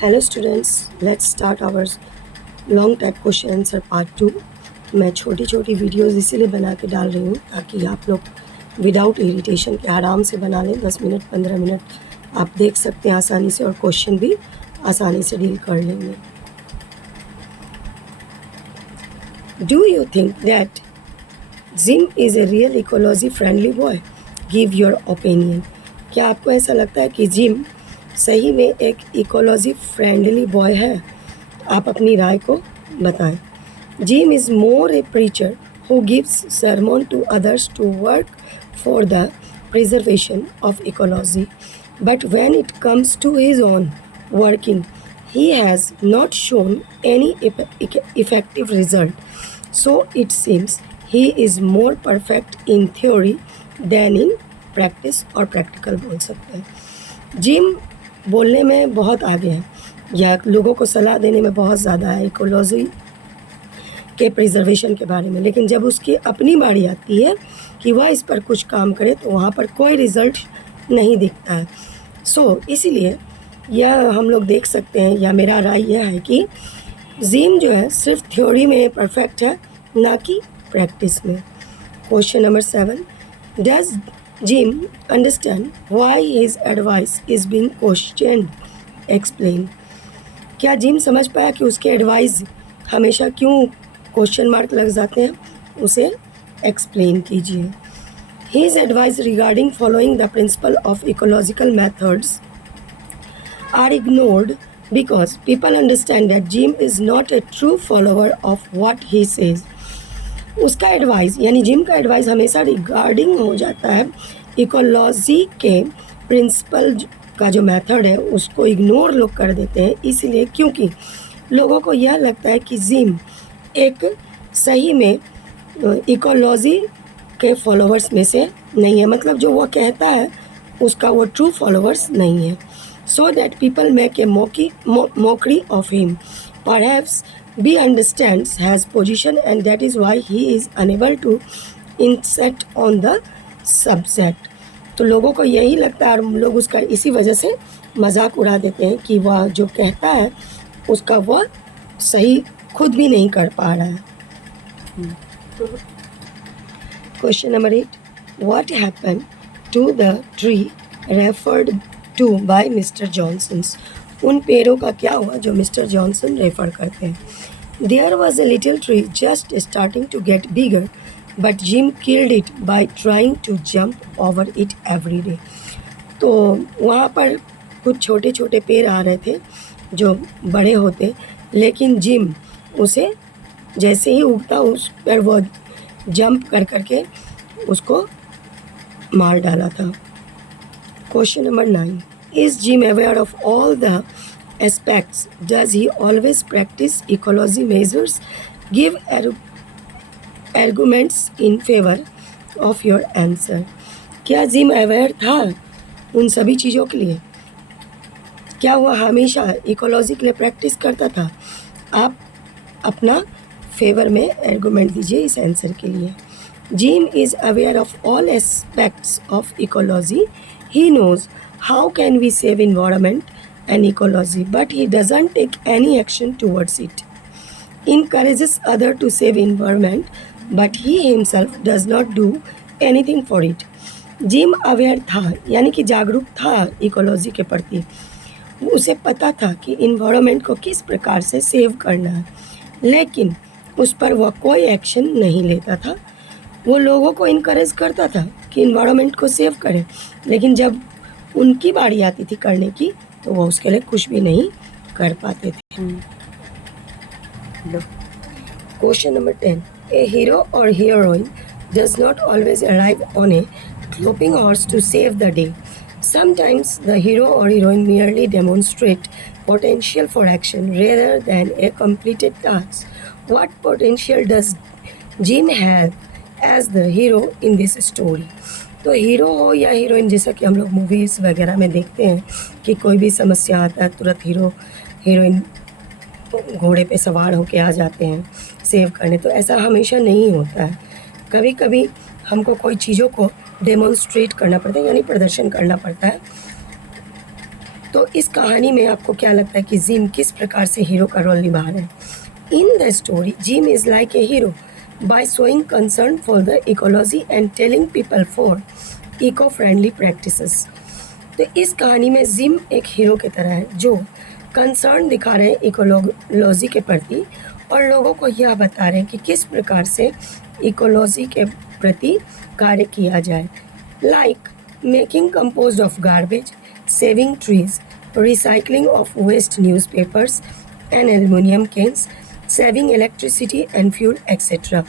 Hello students, let's start our long tag question answer part 2। मैं छोटी छोटी videos इसीलिए बना के डाल रही हूँ ताकि आप लोग विदाउट इरिटेशन के आराम से बना लें। 10 मिनट 15 मिनट आप देख सकते हैं आसानी से और क्वेश्चन भी आसानी से डील कर लेंगे। Do you think that gym is a real ecology friendly boy? Give your opinion. क्या आपको ऐसा लगता है कि जिम सही में एक इकोलॉजी फ्रेंडली बॉय है? आप अपनी राय को बताएं। Gym is more A preacher who gives sermon to others to work for the preservation of ecology, but when it comes to his own working, he has not shown any effective result. So it seems he is more perfect in theory than in practice और practical बोल सकते हैं। Gym बोलने में बहुत आगे है या लोगों को सलाह देने में बहुत ज़्यादा है इकोलॉजी के प्रिजर्वेशन के बारे में, लेकिन जब उसकी अपनी बारी आती है कि वह इस पर कुछ काम करे तो वहाँ पर कोई रिज़ल्ट नहीं दिखता है। इसीलिए यह हम लोग देख सकते हैं या मेरा राय यह है कि जिम जो है सिर्फ थ्योरी में परफेक्ट है, ना कि प्रैक्टिस में। Question number 7, does Jim understand why his advice is being questioned? Explain. क्या जिम समझ पाया कि उसके एडवाइस हमेशा क्यों क्वेश्चन मार्क लग जाते हैं? उसे एक्सप्लेन कीजिए। His advice regarding following the principle of ecological methods are ignored because people understand that Jim is not a true follower of what he says. उसका एडवाइस यानी जिम का एडवाइस हमेशा regarding हो जाता है इकोलॉजी के principal का जो मेथड है उसको इग्नोर लोग कर देते हैं, इसलिए क्योंकि लोगों को यह लगता है कि जिम एक सही में इकोलॉजी के फॉलोअर्स में से नहीं है, मतलब जो वो कहता है उसका वो ट्रू फॉलोअर्स नहीं है। So that people make a mockery of him. Perhaps B understands his position and that is why he is unable to insist on the subject. तो लोगों को यही लगता है और लोग उसका इसी वजह से मजाक उड़ा देते हैं कि वह जो कहता है उसका वह सही खुद भी नहीं कर पा रहा है। Question number 8, what happened to the tree referred to by Mr. Johnson? उन पेड़ों का क्या हुआ जो मिस्टर जॉनसन रेफर करते हैं? There was a little tree just starting to get bigger, but Jim killed it by trying to jump over it every day. तो वहाँ पर कुछ छोटे छोटे पेड़ आ रहे थे जो बड़े होते, लेकिन जिम उसे जैसे ही उगता उस पर वो जंप कर करके उसको मार डाला था। Question number 9, is Jim aware of all the aspects? Does he always practice ecology measures? Give arguments in favor of your answer. क्या जिम अवेयर था उन सभी चीज़ों के लिए? क्या वह हमेशा इकोलॉजी के लिए प्रैक्टिस करता था? आप अपना फेवर में आर्गूमेंट दीजिए इस आंसर के लिए। Gym is aware of all aspects of ecology. He knows how can we save environment and ecology, but he doesn't take any action towards it. Encourages other to save environment, but he himself does not do anything for it. Gym aware था यानी कि जागरूक था ecology के प्रति। उसे पता था कि इन्वायरमेंट को किस प्रकार से सेव करना है, लेकिन उस पर वह कोई एक्शन नहीं लेता था। वो लोगों को इनकरेज करता था कि इन्वायरमेंट को सेव करें, लेकिन जब उनकी बारी आती थी करने की तो वो उसके लिए कुछ भी नहीं कर पाते थे। क्वेश्चन नंबर 10, ए हीरो और heroine does not always arrive on A galloping horse to save the day. Sometimes the hero or heroine merely demonstrate potential for action rather than a completed task. What potential does Jim have as the hero in this story? तो hero हो या heroine, जैसा कि हम लोग movies वगैरह में देखते हैं कि कोई भी समस्या आता है तुरंत हीरो हीरोइन घोड़े पे सवार होके आ जाते हैं सेव करने, तो ऐसा हमेशा नहीं होता है। कभी कभी हमको कोई चीज़ों को डेमोन्स्ट्रेट करना पड़ता है यानी प्रदर्शन करना पड़ता है, तो इस कहानी में आपको क्या लगता है कि जिम किस प्रकार से हीरो का रोल निभा रहे हैं? In the story Jim is like a hero by showing concern for the ecology and telling people for eco friendly practices. तो इस कहानी में जिम एक हीरो की तरह है जो कंसर्न दिखा रहे हैं इकोलॉजी के प्रति और लोगों को यह बता रहे हैं कि किस प्रकार से इकोलॉजी के प्रति कार्य किया जाए, like making compost of garbage, saving trees, recycling of waste newspapers and aluminium cans, saving electricity and fuel etc.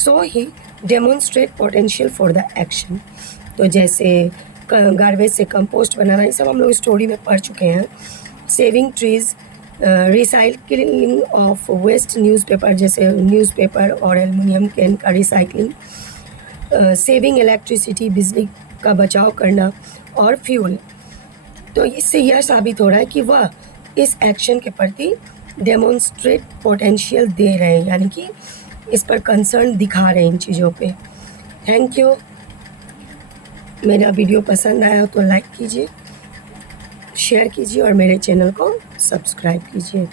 So he demonstrate potential for the action। तो जैसे गार्बेज से कंपोस्ट बनाना, ये सब हम लोग स्टोरी में पढ़ चुके हैं। Saving trees, recycling of waste newspaper, जैसे न्यूज़पेपर और एल्युमिनियम कैन का रिसाइकलिंग, सेविंग इलेक्ट्रिसिटी, बिजली का बचाव करना, और फ्यूल। तो इससे यह साबित हो रहा है कि वह इस एक्शन के प्रति डेमोन्स्ट्रेट पोटेंशियल दे रहे हैं, यानी कि इस पर कंसर्न दिखा रहे हैं इन चीज़ों पे। Thank you. मेरा वीडियो पसंद आया हो तो लाइक कीजिए, शेयर कीजिए और मेरे चैनल को सब्सक्राइब कीजिए।